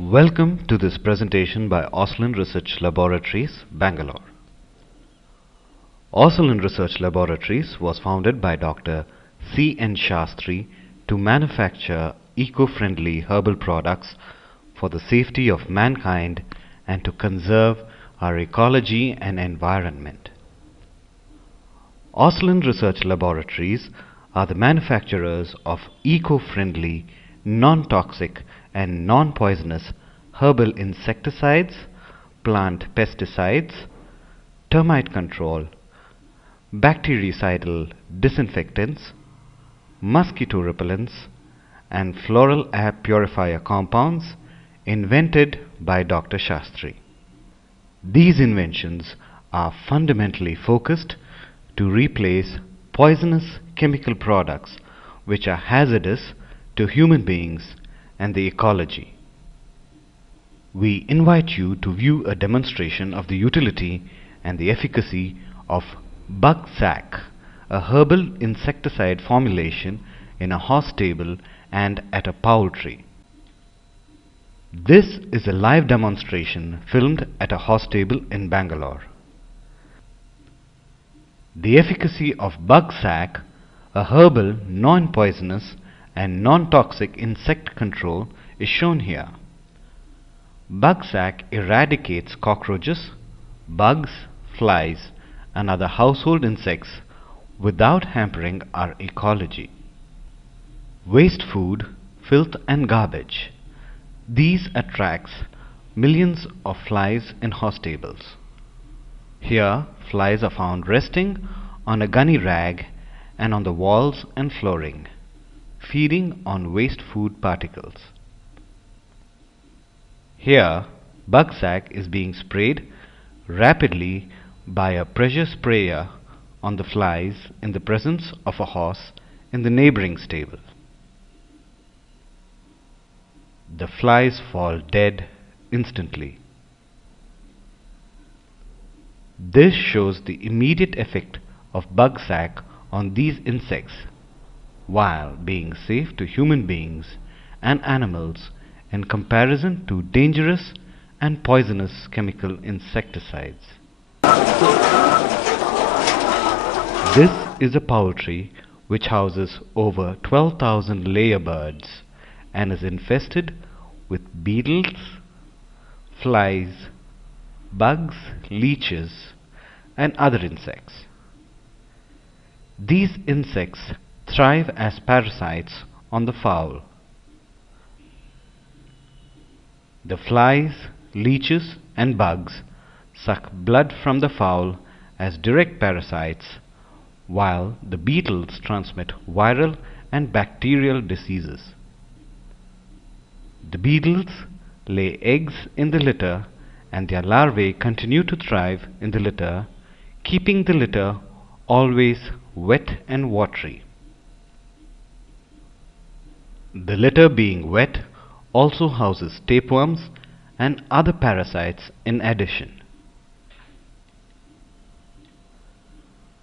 Welcome to this presentation by Osolin Research Laboratories, Bangalore. Osolin Research Laboratories was founded by Dr. C.N.Sastry to manufacture eco-friendly herbal products for the safety of mankind and to conserve our ecology and environment. Osolin Research Laboratories are the manufacturers of eco-friendly, non-toxic and non-poisonous herbal insecticides, plant pesticides, termite control, bactericidal disinfectants, mosquito repellents, and floral air purifier compounds invented by Dr. Sastry. These inventions are fundamentally focused to replace poisonous chemical products which are hazardous to human beings and the ecology. We invite you to view a demonstration of the utility and the efficacy of Bug-Sac, a herbal insecticide formulation in a horse stable and at a poultry. This is a live demonstration filmed at a horse stable in Bangalore. The efficacy of Bug-Sac, a herbal, non-poisonous and non-toxic insect control, is shown here. Bug-Sac eradicates cockroaches, bugs, flies and other household insects without hampering our ecology. Waste food, filth and garbage. These attracts millions of flies in horse stables. Here, flies are found resting on a gunny rag and on the walls and flooring, feeding on waste food particles. Here, Bug-Sac is being sprayed rapidly by a pressure sprayer on the flies in the presence of a horse in the neighboring stable. The flies fall dead instantly. This shows the immediate effect of Bug-Sac on these insects while being safe to human beings and animals in comparison to dangerous and poisonous chemical insecticides. This is a poultry which houses over 12,000 layer birds and is infested with beetles, flies, bugs, leeches and other insects. These insects thrive as parasites on the fowl. The flies, leeches and bugs suck blood from the fowl as direct parasites, while the beetles transmit viral and bacterial diseases. The beetles lay eggs in the litter and their larvae continue to thrive in the litter, keeping the litter always wet and watery. The litter being wet also houses tapeworms and other parasites in addition.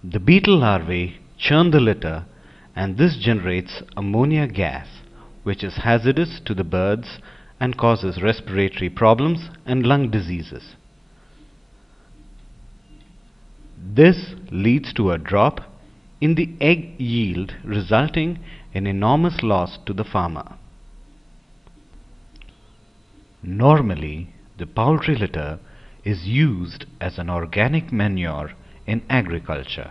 The beetle larvae churn the litter and this generates ammonia gas, which is hazardous to the birds and causes respiratory problems and lung diseases. This leads to a drop in the egg yield, resulting in enormous loss to the farmer. Normally, the poultry litter is used as an organic manure in agriculture,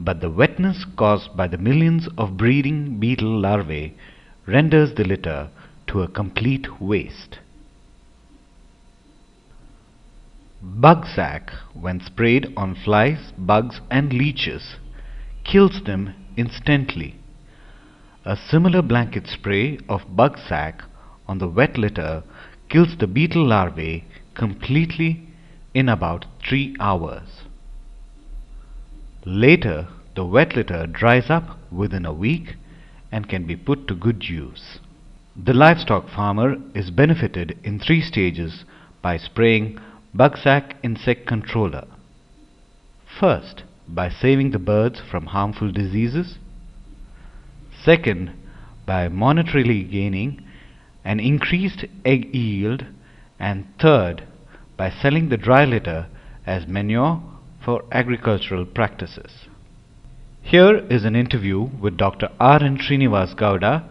but the wetness caused by the millions of breeding beetle larvae renders the litter to a complete waste. Bug-Sac, when sprayed on flies, bugs and leeches, kills them instantly. A similar blanket spray of Bug-Sac on the wet litter kills the beetle larvae completely in about 3 hours. Later, the wet litter dries up within a week and can be put to good use. The livestock farmer is benefited in 3 stages by spraying Bug-Sac insect controller. First, by saving the birds from harmful diseases. Second, by monetarily gaining an increased egg yield, and third, by selling the dry litter as manure for agricultural practices. Here is an interview with Dr. R.N. Srinivas Gowda,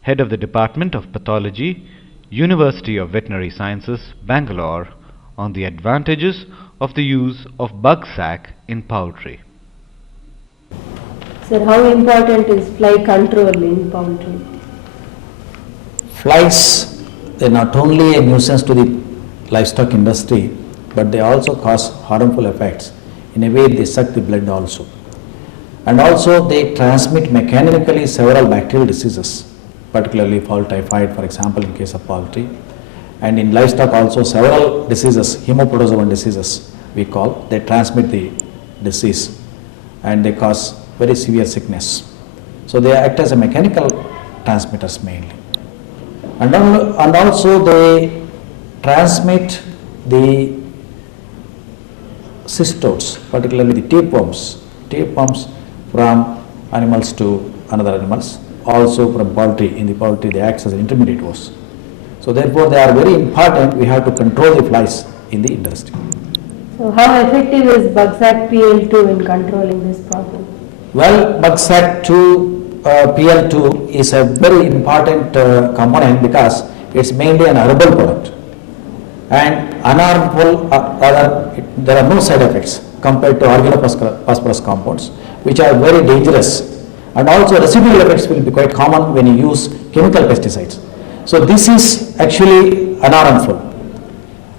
Head of the Department of Pathology, University of Veterinary Sciences, Bangalore, on the advantages of the use of bug sac in poultry. Sir, how important is fly control in poultry? Flies, they're not only a nuisance to the livestock industry, but they also cause harmful effects. In a way, they suck the blood also. And also they transmit mechanically several bacterial diseases, particularly fowl typhoid, for example, in case of poultry. And in livestock also several diseases, hemoprotozoan diseases we call, they transmit the disease and they cause very severe sickness. So they act as a mechanical transmitters mainly. And also they transmit the cystodes, particularly the tapeworms from animals to another animals, also from poultry. In the poultry they act as an intermediate host. So therefore they are very important. We have to control the flies in the industry. So how effective is Bugsac PL2 in controlling this problem? Well, Bugsac2 PL2 is a very important component because it's mainly an herbal product and unharmful, there are no side effects compared to organophosphorus compounds, which are very dangerous, and also residual effects will be quite common when you use chemical pesticides. So this is actually unharmful,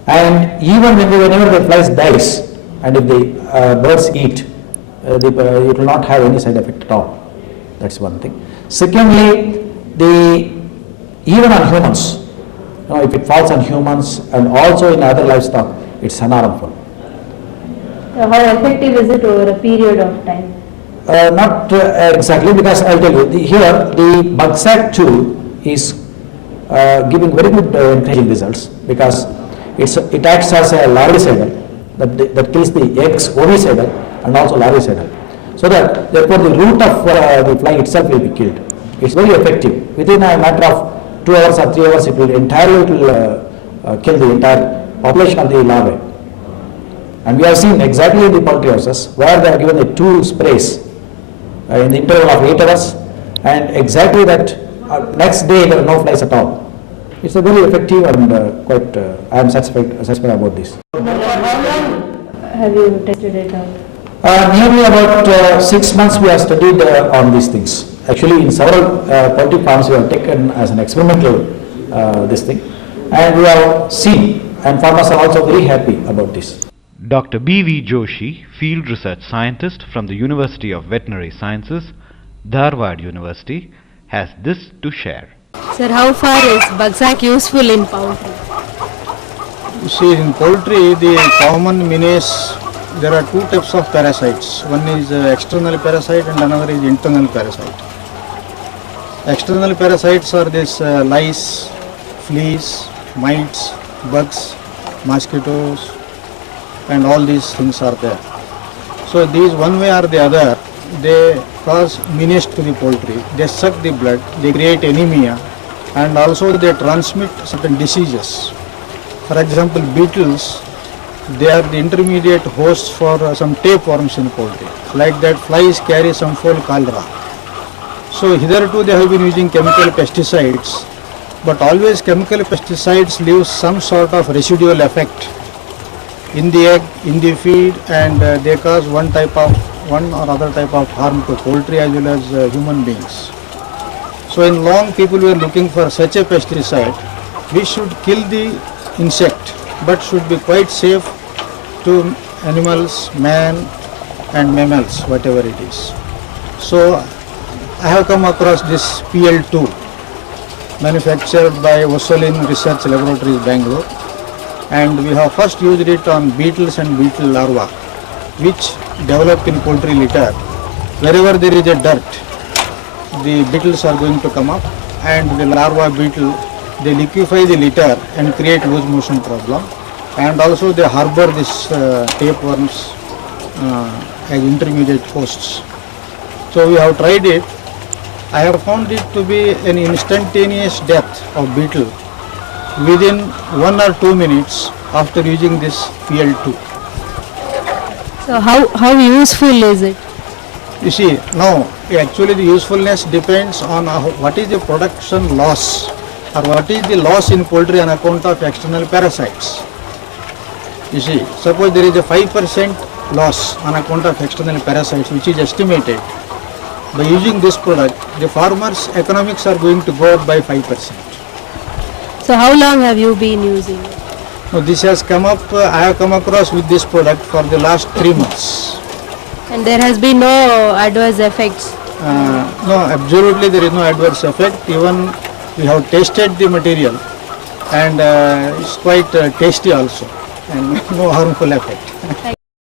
and even whenever the flies dies and if the birds eat, it will not have any side effect at all. That's one thing. Secondly, even on humans, if it falls on humans and also in other livestock, it's unharmful. So how effective is it over a period of time? Not exactly, because I'll tell you, here the Bugsac2 is giving very good encouraging results because it acts as a larvicidal that kills the eggs, ovicidal and also larvicidal. So that therefore the root of the fly itself will be killed. It's very effective. Within a matter of 2 hours or 3 hours, it will entirely kill the entire population of the larvae. And we have seen exactly in the poultry houses where they are given the 2 sprays in the interval of 8 hours, and exactly that next day there are no flies at all. It's a very effective and quite, I am satisfied about this. How long have you tested it out? Nearly about 6 months we have studied on these things. Actually, in several poultry farms we have taken as an experimental this thing, and we have seen, and farmers are also very happy about this. Dr. B.V. Joshi, Field Research Scientist from the University of Veterinary Sciences, Dharwad University, has this to share. Sir, how far is Bugsac useful in poultry? You see, in poultry, the common menace, there are 2 types of parasites. One is external parasite and another is internal parasite. External parasites are this lice, fleas, mites, bugs, mosquitoes, and all these things are there. So these, one way or the other, they cause menace to the poultry. They suck the blood, they create anemia, and also they transmit certain diseases. For example, beetles, they are the intermediate hosts for some tapeworms in poultry. Like that, flies carry some fowl cholera. So hitherto they have been using chemical pesticides, but always chemical pesticides leave some sort of residual effect in the egg, in the feed, and they cause one or other type of harm to poultry as well as human beings. So in long, people were looking for such a pesticide which should kill the insect but should be quite safe to animals, man and mammals, whatever it is. So I have come across this PL2 manufactured by Osolin Research Laboratories, Bangalore, and we have first used it on beetles and beetle larvae which develop in poultry litter. Wherever there is a dirt, the beetles are going to come up, and the larva beetle, they liquefy the litter and create loose motion problem, and also they harbor this tapeworms as intermediate hosts. So we have tried it, I have found it to be an instantaneous death of beetle within 1 or 2 minutes after using this PL2. So how useful is it? You see, now actually the usefulness depends on what is the production loss or what is the loss in poultry on account of external parasites. You see, suppose there is a 5% loss on account of external parasites which is estimated. By using this product, the farmers' economics are going to go up by 5%. So how long have you been using it? Now this has come up, I have come across with this product for the last 3 months. And there has been no adverse effects? No, absolutely there is no adverse effect. Even we have tasted the material and it's quite tasty also and no harmful effect.